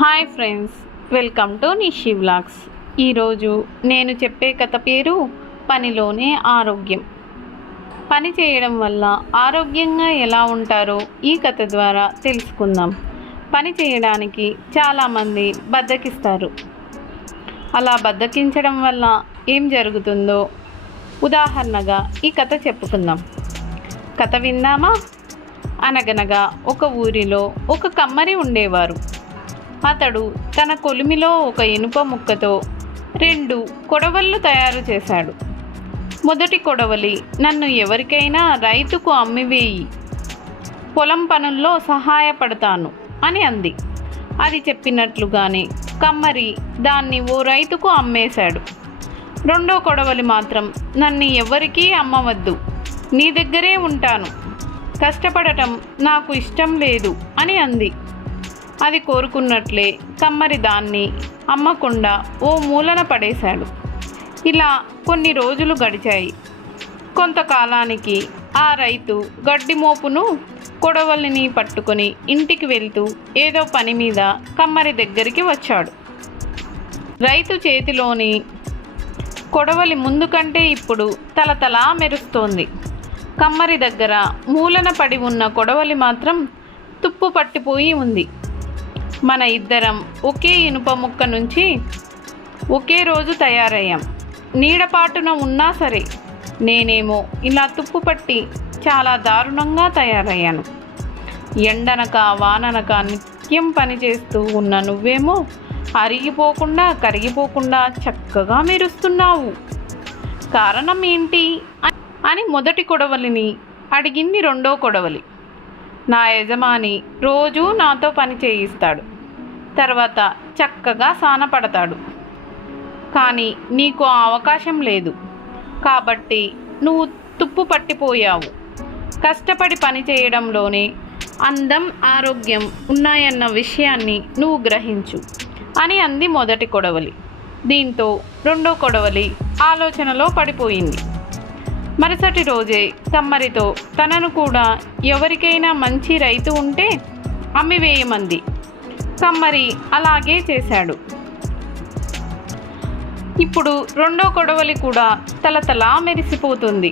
Hi friends, welcome to Nishi vlogs. ఈరోజు నేను చెప్పే కథ పేరు పనిలోనే ఆరోగ్యం. పని చేయడం వల్ల ఆరోగ్యంగా ఎలా ఉంటారో ఈ కథ ద్వారా తెలుసుకుందాం. పని చేయడానికి చాలామంది బద్ధకిస్తారు. అలా బద్ధకించడం వల్ల ఏం జరుగుతుందో ఉదాహరణగా ఈ కథ చెప్పుకుందాం. కథ విందామా? అనగనగా ఒక ఊరిలో ఒక కమ్మరి ఉండేవారు. అతడు తన కొలిమిలో ఒక ఇనుప ముక్కతో 2 కొడవళ్ళు తయారు చేశాడు. మొదటి కొడవలి, నన్ను ఎవరికైనా రైతుకు అమ్మివేయి, పొలం పనుల్లో సహాయపడతాను అని అంది. అది చెప్పినట్లుగానే కమ్మరి దాన్ని ఓ రైతుకు అమ్మేశాడు. రెండో కొడవలి మాత్రం, నన్ను ఎవరికీ అమ్మవద్దు, నీ దగ్గరే ఉంటాను, కష్టపడటం నాకు ఇష్టం లేదు అని అంది. అది కోరుకున్నట్లే కమ్మరి దాన్ని అమ్మకుండా ఓ మూలన పడేశాడు. ఇలా కొన్ని రోజులు గడిచాయి. కొంతకాలానికి ఆ రైతు గడ్డి మోపును కొడవలిని పట్టుకొని ఇంటికి వెళ్తూ ఏదో పని మీద కమ్మరి దగ్గరికి వచ్చాడు. రైతు చేతిలోని కొడవలి ముందు కంటే ఇప్పుడు తలతలా మెరుస్తోంది. కమ్మరి దగ్గర మూలన పడి ఉన్న కొడవలి మాత్రం తుప్పు పట్టిపోయి ఉంది. మన ఇద్దరం ఒకే ఇనుప ముక్క నుంచి ఒకే రోజు తయారయ్యాం. నీడపాటున ఉన్నా సరే నేనేమో ఇలా తుప్పు పట్టి చాలా దారుణంగా తయారయ్యాను. ఎండనక వాననక నిత్యం పనిచేస్తూ ఉన్న నువ్వేమో అరిగిపోకుండా కరిగిపోకుండా చక్కగా మెరుస్తున్నావు. కారణం ఏంటి అని మొదటి కొడవలిని అడిగింది రెండో కొడవలి. నా యజమాని రోజూ నాతో పని చేయిస్తాడు, తర్వాత చక్కగా సానపడతాడు. కానీ నీకు ఆ అవకాశం లేదు, కాబట్టి నువ్వు తుప్పు పట్టిపోయావు. కష్టపడి పని చేయడంలోనే అందం, ఆరోగ్యం ఉన్నాయన్న విషయాన్ని నువ్వు గ్రహించు అని అంది మొదటి కొడవలి. దీంతో రెండో కొడవలి ఆలోచనలో పడిపోయింది. మరుసటి రోజే కమ్మరితో తనను కూడా ఎవరికైనా మంచి రైతు ఉంటే అమ్మివేయమంది. కమ్మరి అలాగే చేశాడు. ఇప్పుడు రెండో కొడవలి కూడా తలతలా మెరిసిపోతుంది.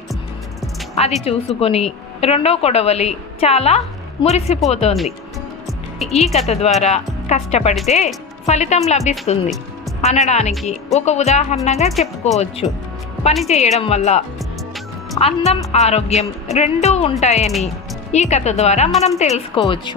అది చూసుకొని రెండో కొడవలి చాలా మురిసిపోతోంది. ఈ కథ ద్వారా కష్టపడితే ఫలితం లభిస్తుంది అనడానికి ఒక ఉదాహరణగా చెప్పుకోవచ్చు. పని చేయడం వల్ల అందం, ఆరోగ్యం రెండూ ఉంటాయని ఈ కథ ద్వారా మనం తెలుసుకోవచ్చు.